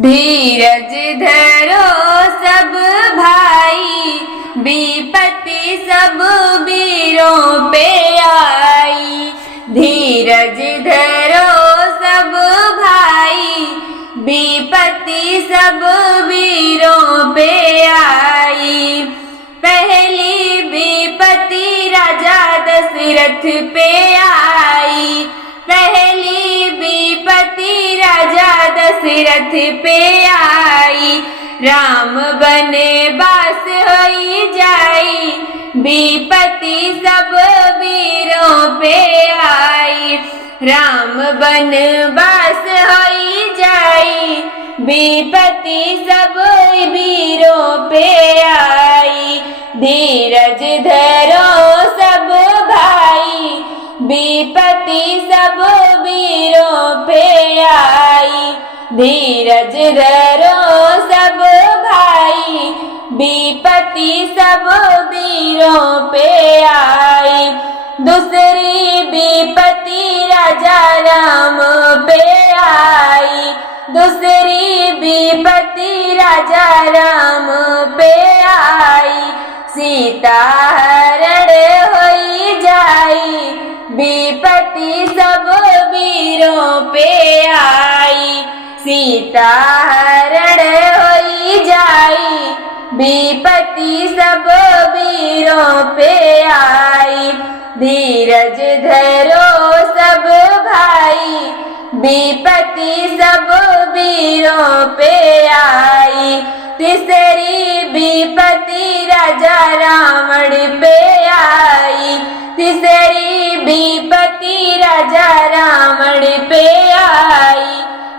धीरज धरो सब भाई, विपत्ति सब वीरों पे आई। धीरज धरो सब भाई, विपत्ति सब वीरों पे आई। पहली विपत्ति राजा दशरथ पे आई। पहली विपत्ति राजा दशरथ पे आई। राम वनवास होई जाई, विपत्ति सब वीरों पे आई। राम वनवास होई जाई, विपत्ति सब वीरों पे आई। धीरज धरो सब भाई, विपत्ति सब वीरों पे आई। धीरज धरो सब भाई, विपत्ति सब वीरों पे आई। दूसरी विपत्ति राजा राम पे आई। दूसरी विपत्ति राजा राम पे आई। सीता हरण होई जाई, विपत्ति सब वीरों पे आई। सीता हरण होई जाई, विपत्ति सब वीरों पे आई। धीरज धरो सब भाई, विपत्ति सब वीरों पे आई। तीसरी विपत्ति राजा रावण पे आई। तीसरी विपत्ति राजा रावण पे आई।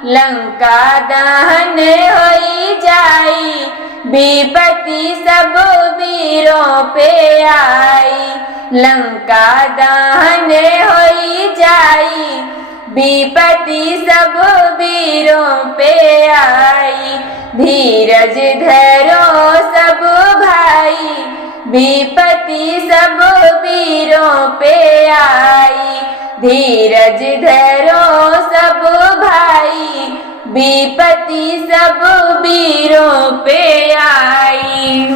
लंका दहन होई जाई, विपत्ति सब वीरों पे आई। लंका दहन होई जाई, विपत्ति सब वीरों पे आई। धीरज धरो सब भाई, विपत्ति सब वीरों पे आई। धीरज धरो सब भाई, विपत्ति सब वीरों पे आई।